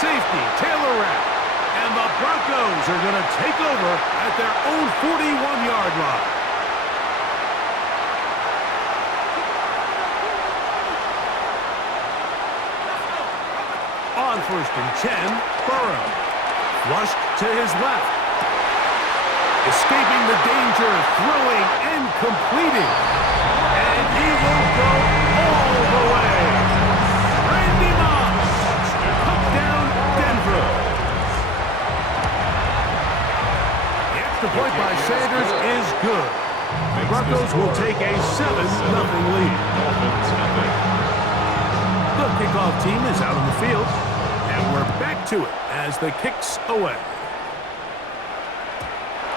safety, Taylor wrap. And the Broncos are going to take over at their own 41-yard line. On 1st and 10, Burrow. Flushed to his left. Escaping the danger, throwing and completing. And he will go all the way. Randy Moss. Touchdown, Denver. The extra point by Sanders is good. The Broncos will take a 7-0 lead. The kickoff team is out on the field. And we're back to it as the kick's away.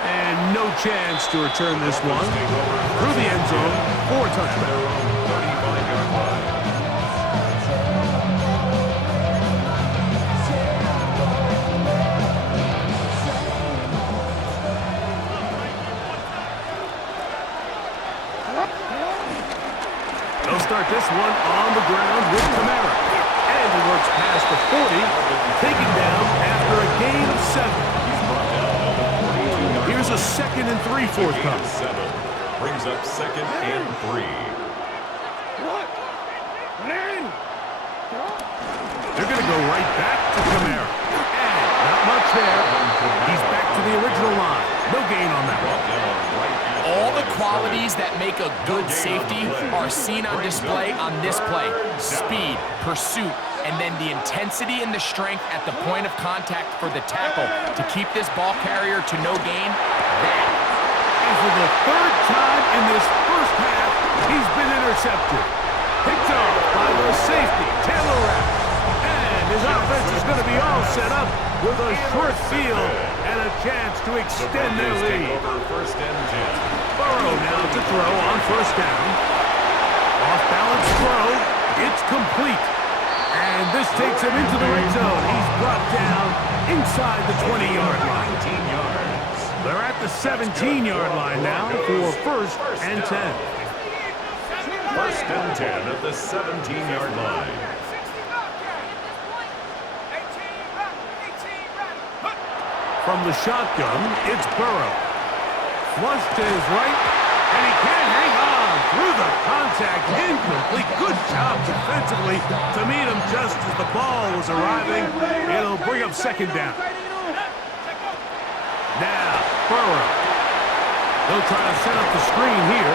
And no chance to return this one through the end zone for a touchdown. They'll start this one on the ground with Kamara. And he works past the 40, taken down after a gain of 7. Here's a 2nd and 3 forthcoming. Brings up 2nd and 3. They're going to go right back to Kamara. And not much there. He's back to the original line. No gain on that one. All the qualities that make a good safety are seen on display on this play. Speed, pursuit, and then the intensity and the strength at the point of contact for the tackle to keep this ball carrier to no gain. And for the 3rd time in this first half, he's been intercepted. Picked off by the safety, Taylor wrap. And his offense is going to be all set up with a short field and a chance to extend their lead. Burrow now to throw on 1st down. Off-balance throw. It's complete. And this takes him into the red zone. He's brought down inside the 20-yard line. They're at the 17-yard line now for 1st and 10. 1st and 10 at the 17-yard line. From the shotgun, it's Burrow. Flush to his right, and he can't hang on through the contact. Incomplete. Good job defensively to meet him just as the ball was arriving. It'll bring up 2nd down. Now, Burrow. They'll try to set up the screen here.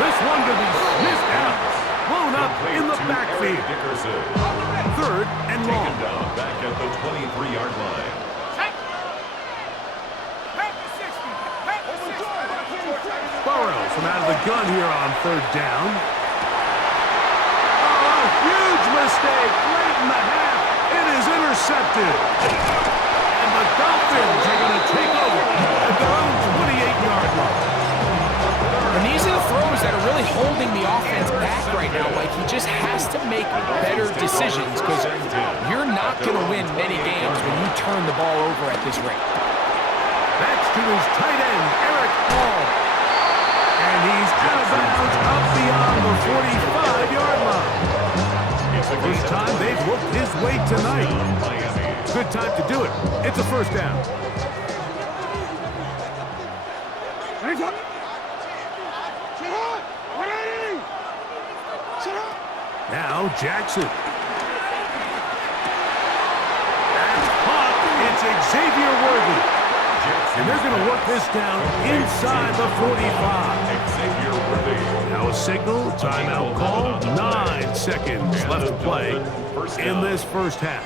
This one going to be missed out. Blown up in the backfield. 3rd and long. Back at the 23-yard line. Burrow from out of the gun here on 3rd down. Oh, a huge mistake late in the half. It is intercepted. And the Dolphins are going to take over at their own 28-yard line. And these are the throws that are really holding the offense back right now. Like, he just has to make better decisions because you're not going to win many games when you turn the ball over at this rate. That's to his tight end, Eric Hall. And he's out of bounds up beyond the 45-yard line. First time they've looked his way tonight. Good time to do it. It's a 1st down. Now Jackson. That's caught. It's Xavier Worthy. And they're going to work this down inside the 45. Now a signal, timeout call, 9 seconds left to play in this first half.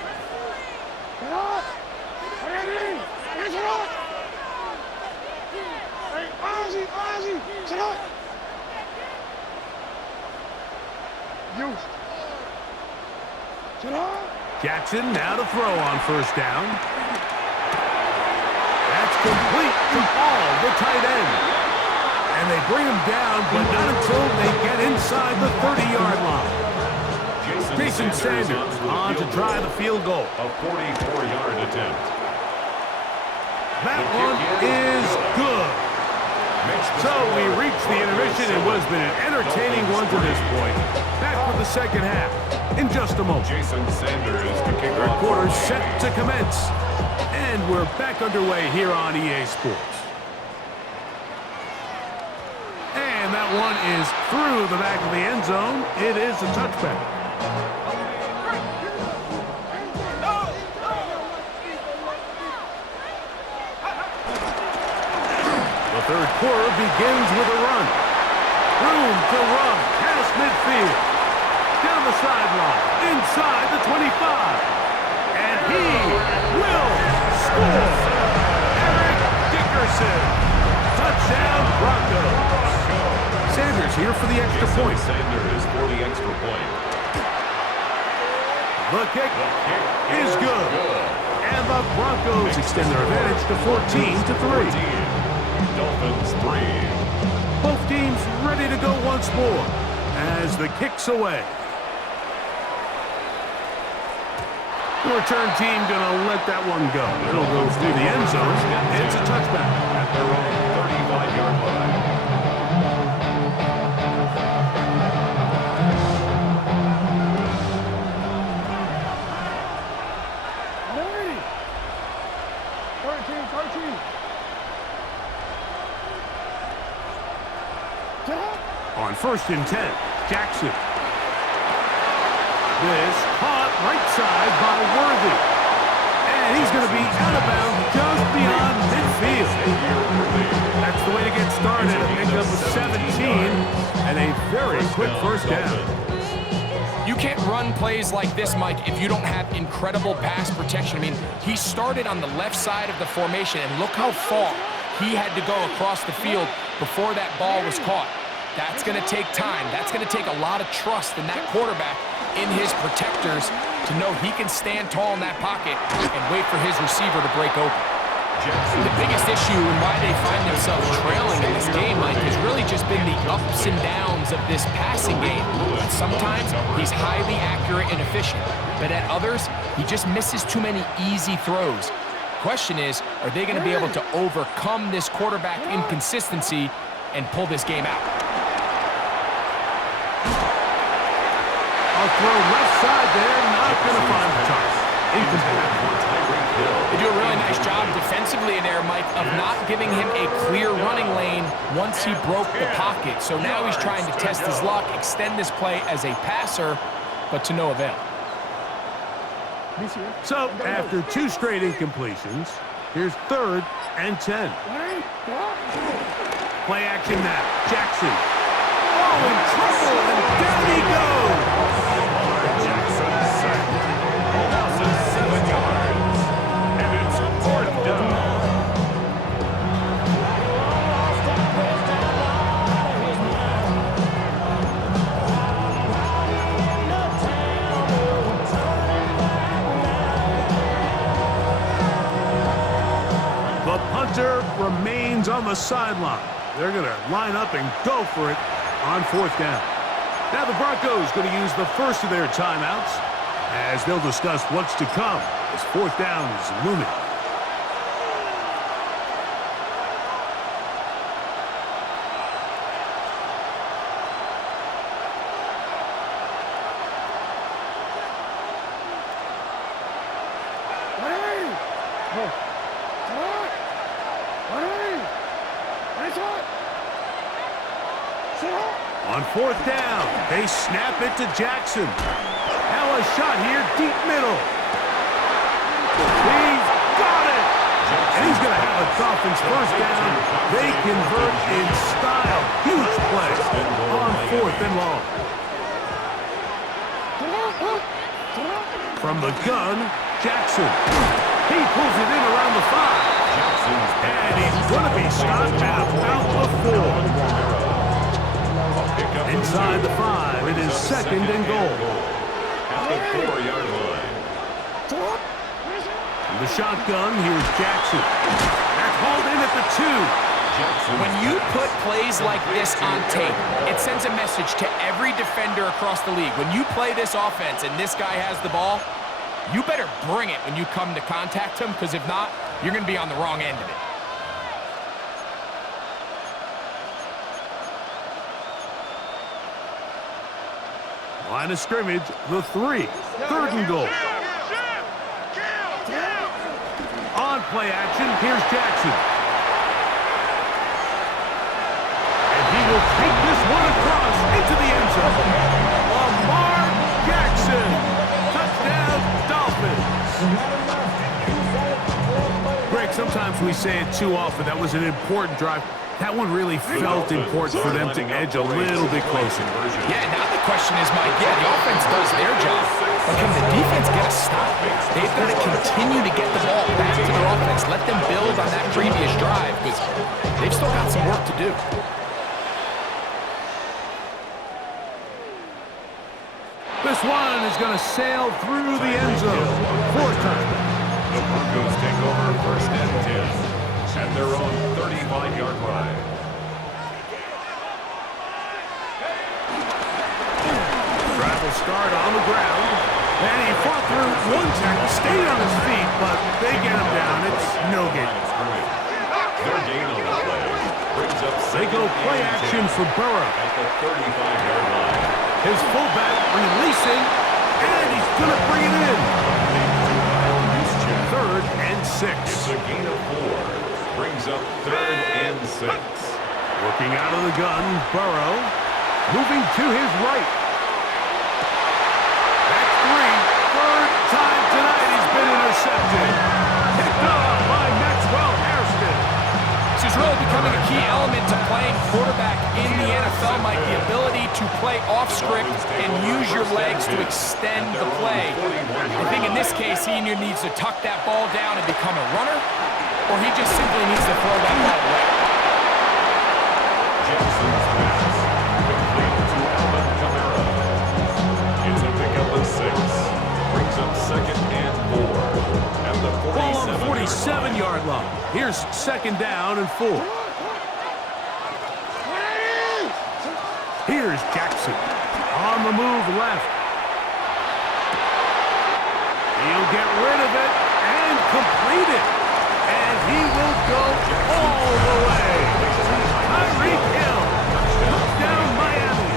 Jackson now to throw on 1st down. That's complete to Hall, the tight end. And they bring him down, but not until they get inside the 30-yard line. Jason Sanders on to try the field goal. A 44-yard attempt. That one is good. So we reached the intermission. It was been an entertaining one to this point. Back with the second half in just a moment. Jason Sanders to kick Third off. quarter set to commence. And we're back underway here on EA Sports. And that one is through the back of the end zone. It is a touchback. The third quarter begins with a run. Room to run past midfield. Down the sideline, inside the 25. And he will score. Eric Dickerson. Touchdown Broncos. Sanders here for the extra point. Sanders for the extra point. The kick is good. And the Broncos extend their advantage to 14-3. Dolphins 3. Both teams ready to go once more as the kick's away. The return team going to let that one go. It'll go through the end zone. It's a touchback. At their own 35-yard line. On 1st and 10, Jackson. This caught right side by Worthy. And he's going to be out of bounds just beyond midfield. That's the way to get started. A pickup of 17 and a very quick first down. You can't run plays like this, Mike, if you don't have incredible pass protection. I mean, he started on the left side of the formation, and look how far he had to go across the field before that ball was caught. That's going to take time. That's going to take a lot of trust in that quarterback, in his protectors, to know he can stand tall in that pocket and wait for his receiver to break open. The biggest issue and why they find themselves trailing in this game, Mike, has really just been the ups and downs of this passing game. Sometimes he's highly accurate and efficient, but at others, he just misses too many easy throws. Question is, are they going to be able to overcome this quarterback inconsistency and pull this game out? I'll throw left side there, not going to find the touch. Incomplete. They do a really nice job defensively in there, Mike, of not giving him a clear running lane once he broke the pocket. So now he's trying to test his luck, extend this play as a passer, but to no avail. So after 2 straight incompletions, here's 3rd and 10. Play action now. Jackson. Oh, in trouble, and down he goes. Jackson sacked. A loss of 7 yards. And it's 4th down. The punter remains on the sideline. They're going to line up and go for it on 4th down. Now the Broncos going to use the first of their timeouts as they'll discuss what's to come as 4th down is looming. On 4th down, they snap it to Jackson. Now a shot here, deep middle. He's got it! And he's going to have a Dolphins first down. They convert in style. Huge play on 4th and long. From the gun, Jackson. He pulls it in around the 5. And he's going to be stopped at about the 4. Inside the 5, it is 2nd and goal. At the 4-yard line. And the shotgun, here's Jackson. That's hauled in at the 2. When you put plays like this on tape, it sends a message to every defender across the league. When you play this offense and this guy has the ball, you better bring it when you come to contact him, because if not, you're going to be on the wrong end of it. Line of scrimmage, the 3. 3rd and goal. On play action, here's Jackson. And he will take this one across into the end zone. Lamar Jackson. Touchdown, Dolphins. Greg, sometimes we say it too often. That was an important drive. That one really felt important for them to edge a little bit closer. Yeah, now the question is, Mike, the offense does their job, but can the defense get a stop? They've got to continue to get the ball back to their offense. Let them build on that previous drive, because they've still got some work to do. This one is going to sail through the end zone. 4th touchdown. The Broncos take over 1st and 10 at their own 35-yard line. Travel start on the ground. And he fought through one tackle, stayed on his feet, but they get him down. It's no gain. Their gain on the play brings up They go play action for Burrow. at the 35-yard line. His fullback releasing, and he's going to bring it in. 3rd and 6. It's a gain of 4. Brings up 3rd and 6. Working out of the gun, Burrow. Moving to his right. That's 3. 3rd time tonight he's been intercepted. Picked off by Maxwell Hairston. This is really becoming a key element to playing quarterback in the NFL, Mike. The ability to play off script and use your legs to extend the play. I think in this case, he either needs to tuck that ball down and become a runner, or he just simply needs to throw that ball away. Jackson's pass complete to Alvin Kamara. It's a pickup of 6. Brings up 2nd and 4 at the 47. Ball on the 47-yard line. Here's 2nd down and 4. Here's Jackson. On the move left. He'll get rid of it and complete it. And he will go all the way. Tyreek Hill. Touchdown, Miami.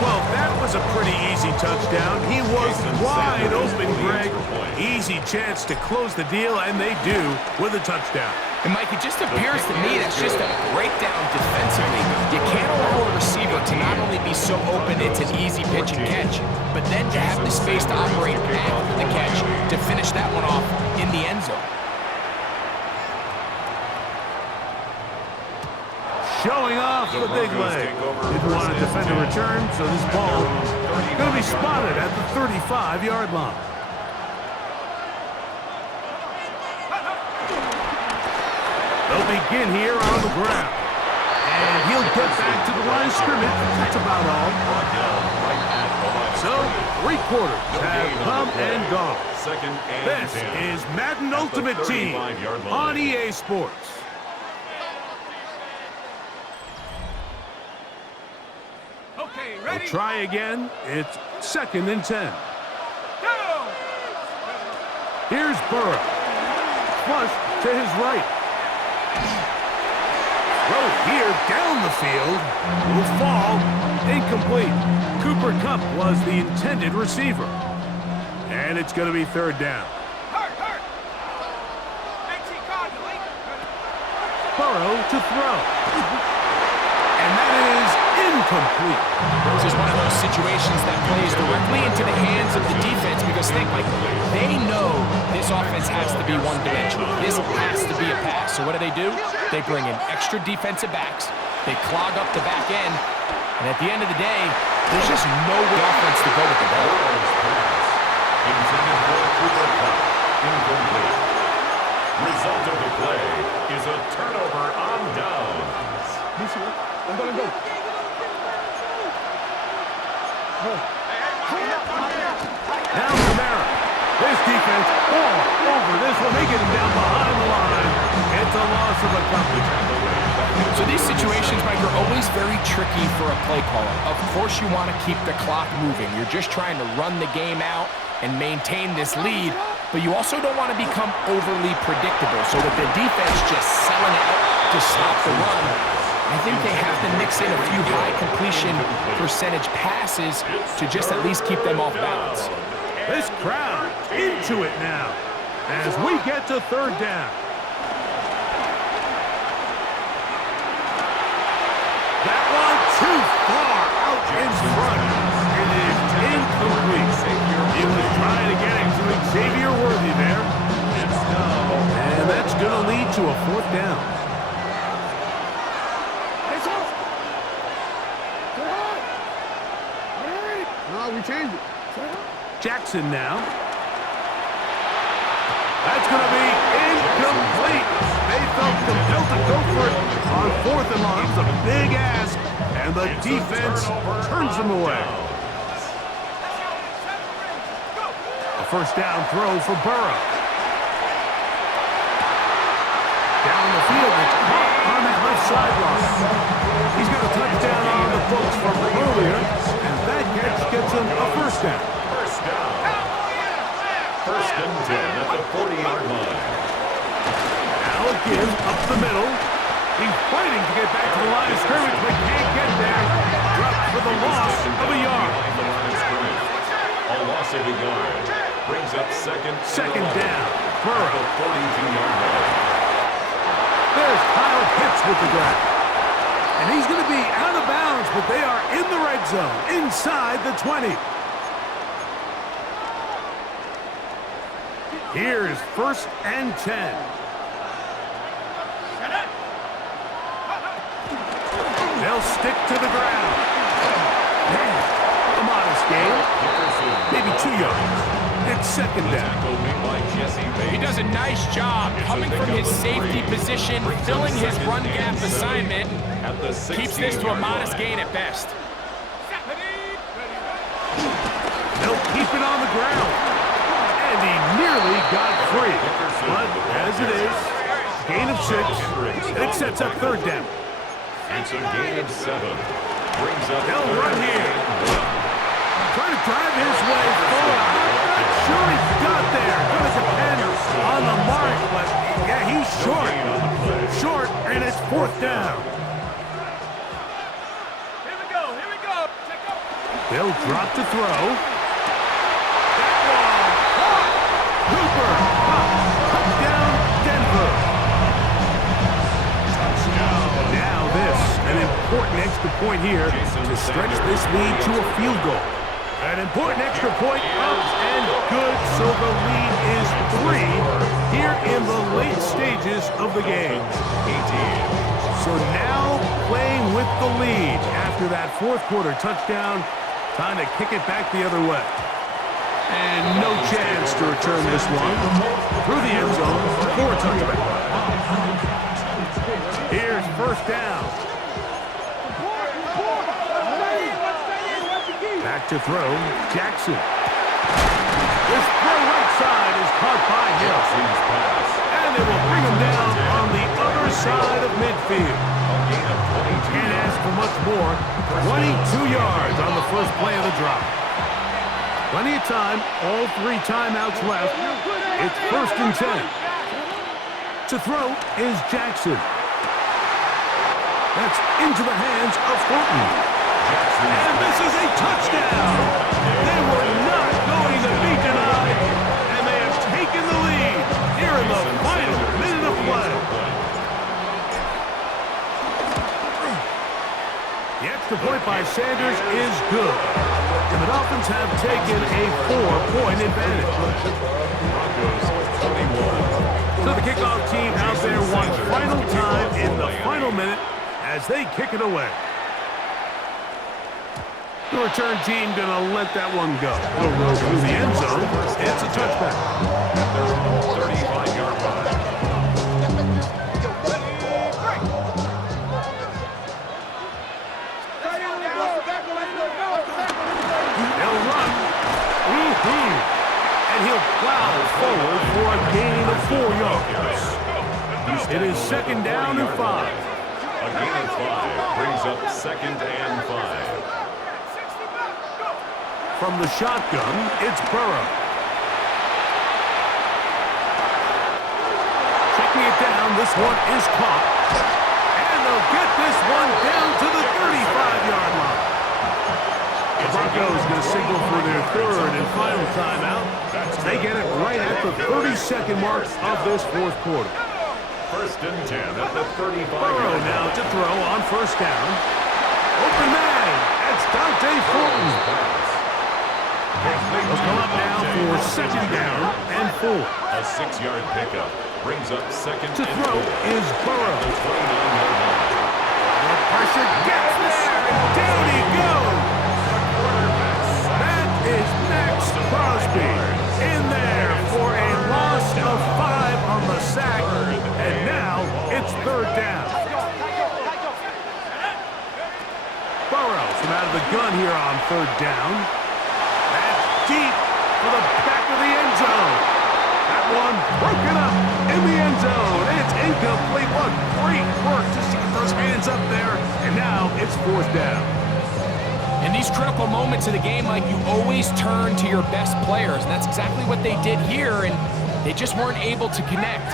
Well, that was a pretty easy touchdown. He was wide open, Greg. Easy chance to close the deal, and they do with a touchdown. And, Mike, it just appears to me that's just a breakdown defensively. You can't allow a receiver to not only be so open it's an easy pitch and catch, but then to have the space to operate after the catch to finish that one off in the end zone. Showing off the big leg. Didn't want to defend a return, so this ball is going to be spotted at the 35-yard line. They'll begin here on the ground. And he'll get back to the line of scrimmage. That's about all. So, 3 quarters have come and gone. This is Madden Ultimate Team on EA Sports. Okay, ready? We'll try again. It's 2nd and 10. Go! Here's Burrow. Flush to his right. Throw here down the field. Will fall. Incomplete. Cooper Kupp was the intended receiver. And it's going to be 3rd down. Hurt! XC Conley. Burrow to throw. And that is incomplete. This is one of those situations that plays directly into the hands of the defense because think, like, they know this offense has to be one-dimensional. This has to be a pass. So what do? They bring in extra defensive backs. They clog up the back end. And at the end of the day, there's just no way offense to go with the ball. Intended for Cooper Kupp. Incomplete. Result of the play is a turnover on downs. Now Kamara. This defense all over this one. They get him down behind the line. It's a loss of a couple. So these situations, Mike, are always very tricky for a play caller. Of course you want to keep the clock moving. You're just trying to run the game out and maintain this lead, but you also don't want to become overly predictable so that the defense just selling out to stop the run I think they have to mix in a few high completion percentage passes to just at least keep them off balance. This crowd into it now as we get to third down. That one too far out in front. It is incomplete. He was trying to get it to Xavier Worthy there. And that's going to lead to a fourth down. We changed it. Jackson now. That's going to be incomplete. They felt compelled to go for it on fourth and long. It was a big ask, and the defense turns them away. A first down throw for Burrow. Down the field, it's caught on that left sideline. He's got a touchdown on the books from earlier, and that catch gets him a first down. First down. First and 10 at the 40-yard line. Now again, up the middle. He's fighting to get back to the line of scrimmage, but can't get there. Dropped for the loss of a yard. A loss of a yard. Brings up second down. Burrow. 42-yard line. There's Kyle Pitts with the grab. And he's going to be out of bounds, but they are in the red zone, inside the 20. Here's first and 10. They'll stick to the ground. Man, a modest gain. Maybe 2 yards. It's second down. He does a nice job coming from his safety position, filling his run gap assignment. Keeps this to a modest gain at best. They'll keep it on the ground. And he nearly got free. But as it is, gain of 6. And it sets up third down. It's a gain of 7. Brings up They'll run here. Trying to drive his way forward. I'm not sure he got there. Going to depend on the mark, but yeah, he's short. Short, and it's fourth down. Here we go. Check out. They'll drop to throw. That one caught. Cooper. Touchdown, Denver. Now this, an important extra point here to stretch this lead to a field goal. An important extra point up and good, so the lead is 3 here in the late stages of the game. So now playing with the lead after that fourth quarter touchdown, time to kick it back the other way. And no chance to return this one through the end zone for a touchback. Here's first down. Back to throw, Jackson. This throw right side is caught by Hill. And they will bring him down on the other side of midfield. Can't ask for much more. 22 yards on the first play of the drop. Plenty of time, all 3 timeouts left. It's first and 10. To throw is Jackson. That's into the hands of Thornton. And this is a touchdown. They were not going to be denied, and they have taken the lead here in the final minute of play. The extra point by Sanders is good, and the Dolphins have taken a 4-point advantage. So the kickoff team out there one final time in the final minute as they kick it away. The return team going to let that one go. It'll roll through the end zone. It's a touchback. At their own 35-yard line. They'll run. And he'll plow forward for a gain of 4 yards. It is second down and 5. A gain of 5 brings up second and 5. From the shotgun, it's Burrow. Checking it down, this one is caught. And they'll get this one down to the 35-yard line. The Broncos going to signal for their third and final timeout. They get it right at the 32nd mark of this fourth quarter. First and 10 at the 35. Burrow now to throw on first down. Open man. That's Dante Fulton. They'll come up now for second down and 4. A 6-yard pickup brings up second To and throw 4. is Burrow. The 29-yard line. The pressure gets there, and down he goes. That is Max Crosby in there for a loss of 5 on the sack, and now it's third down. Burrow from out of the gun here on third down. That's deep for the back of the end zone. That one broken up in the end zone. It's incomplete. What great work to see those hands up there, and now it's fourth down. In these critical moments of the game, Mike, you always turn to your best players, and that's exactly what they did here, and they just weren't able to connect.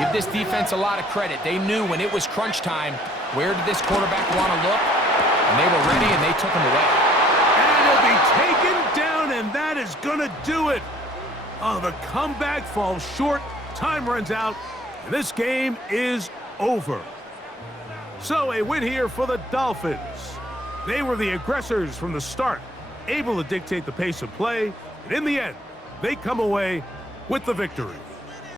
Give this defense a lot of credit. They knew when it was crunch time, where did this quarterback want to look, and they were ready, and they took him away. And he'll be taken down, and that is going to do it. Oh, the comeback falls short. Time runs out, and this game is over. So a win here for the Dolphins. They were the aggressors from the start, able to dictate the pace of play, and in the end, they come away with the victory.